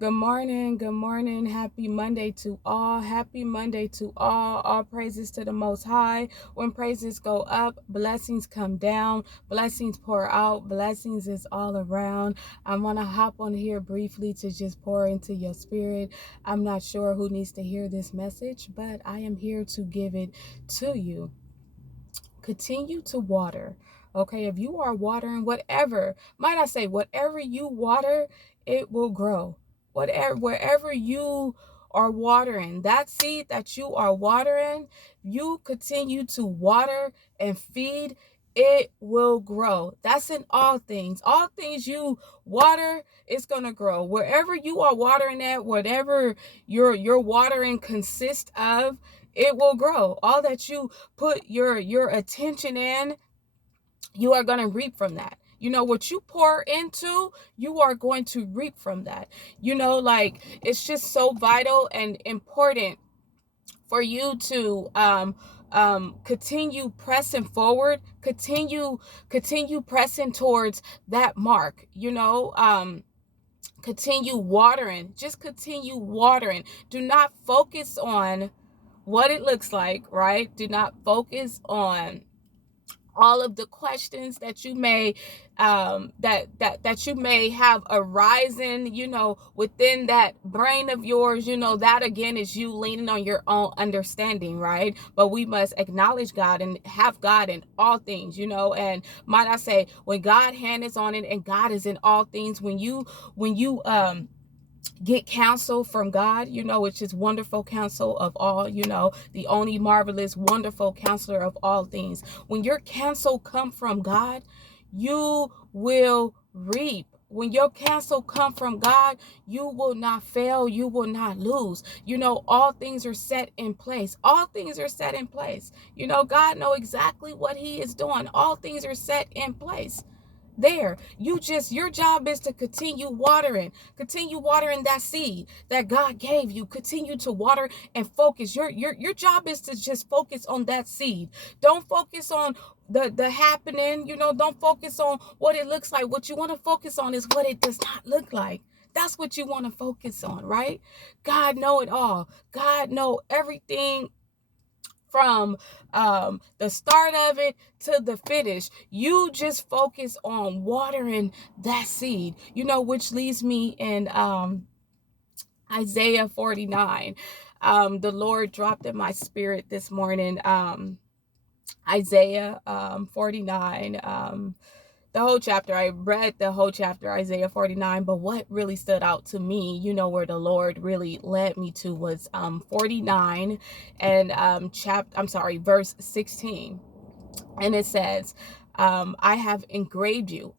Good morning. Good morning. Happy Monday to all. Happy Monday to all. All praises to the Most High. When praises go up, blessings come down. Blessings pour out. Blessings is all around. I want to hop on here briefly to just pour into your spirit. I'm not sure who needs to hear this message, but I am here to give it to you. Continue to water. Okay, if you are watering whatever, might I say, whatever you water, it will grow. Whatever, wherever you are watering, that seed that you are watering, you continue to water and feed, it will grow. That's in all things. All things you water, it's gonna grow. Wherever you are watering at, whatever your watering consists of, it will grow. All that you put your attention in, you are going to reap from that. You know what you pour into, you are going to reap from that. Like, it's just so vital and important for you to continue pressing forward, continue pressing towards that mark. Continue watering, just continue watering. Do not focus on what it looks like, right? Do not focus on all of the questions that you may that you may have arisen, within that brain of yours. That again is you leaning on your own understanding, right? But we must acknowledge God and have God in all things, and might I say, when God hand is on it and God is in all things, when you get counsel from God, which is wonderful counsel of all, the only marvelous, wonderful counselor of all things. When your counsel come from God, you will reap. When your counsel come from God, you will not fail. You will not lose. All things are set in place. All things are set in place. God know exactly what he is doing. All things are set in place there. Your job is to continue watering that seed that God gave you. Continue to water and focus. Your job is to just focus on that seed. Don't focus on the happening. Don't focus on what it looks like. What you want to focus on is what it does not look like. That's what you want to focus on, right? God know it all. God know everything from the start of it to the finish. You just focus on watering that seed, which leads me in Isaiah 49. The Lord dropped in my spirit this morning. Isaiah 49. The whole chapter. I read the whole chapter, Isaiah 49, but what really stood out to me, where the Lord really led me to, was 49 and verse 16. And it says, I have engraved you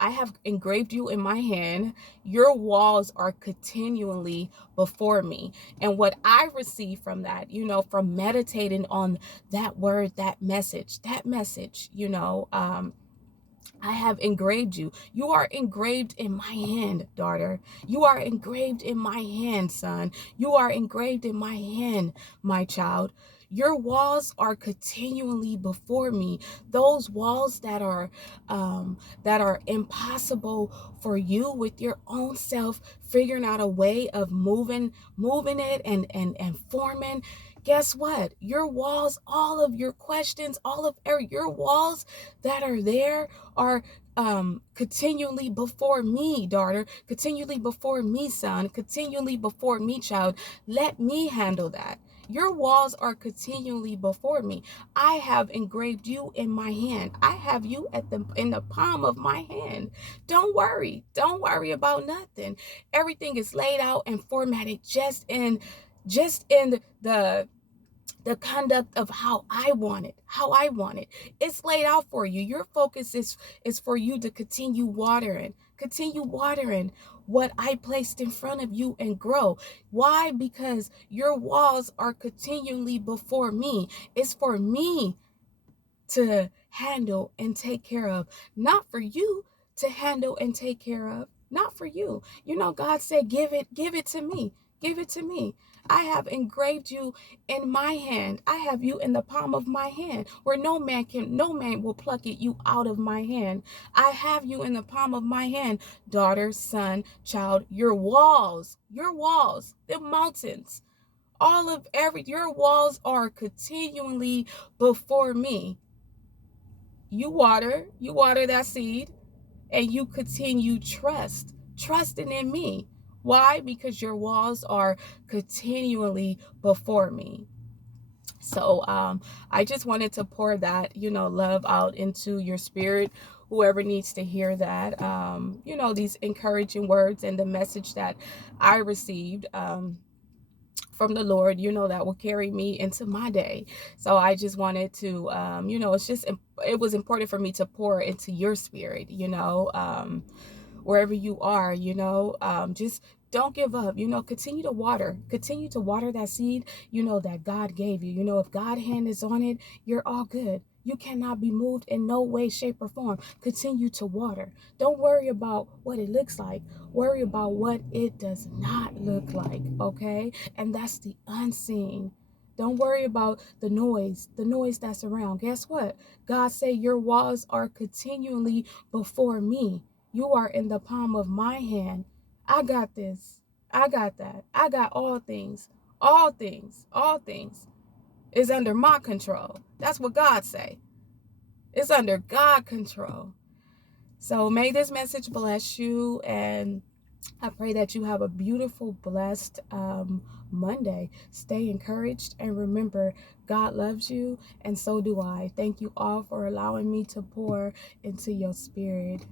in my hand. Your walls are continually before me. And what I receive from that, from meditating on that word, that message, I have engraved you. You are engraved in my hand, daughter. You are engraved in my hand, son. You are engraved in my hand, my child. Your walls are continually before me. Those walls that are impossible for you with your own self, figuring out a way of moving it and forming. Guess what? Your walls, all of your questions, all of your walls that are there are continually before me, daughter, continually before me, son, continually before me, child. Let me handle that. Your walls are continually before me. I have engraved you in my hand. I have you in the palm of my hand. Don't worry. Don't worry about nothing. Everything is laid out and formatted just in the conduct of how I want it, It's laid out for you. Your focus is for you to continue watering what I placed in front of you and grow. Why? Because your walls are continually before me. It's for me to handle and take care of, not for you to handle and take care of, not for you. God said, give it to me. Give it to me. I have engraved you in my hand. I have you in the palm of my hand, where no man will pluck it you out of my hand. I have you in the palm of my hand, daughter, son, child. Your walls, the mountains, your walls are continually before me. You water that seed, and you continue trusting in me. Why? Because your walls are continually before me. So I just wanted to pour that, love out into your spirit, whoever needs to hear that, these encouraging words and the message that I received from the Lord, that will carry me into my day. So I just wanted to, it was important for me to pour into your spirit, wherever you are, just don't give up, continue to water that seed, that God gave you. If God's hand is on it, you're all good. You cannot be moved in no way, shape, or form. Continue to water. Don't worry about what it looks like. Worry about what it does not look like, okay? And that's the unseen. Don't worry about the noise that's around. Guess what? God say your walls are continually before me. You are in the palm of my hand. I got this. I got that. I got all things. All things is under my control. That's what God say. It's under God control. So may this message bless you, and I pray that you have a beautiful, blessed Monday. Stay encouraged, and remember, God loves you, and so do I. Thank you all for allowing me to pour into your spirit.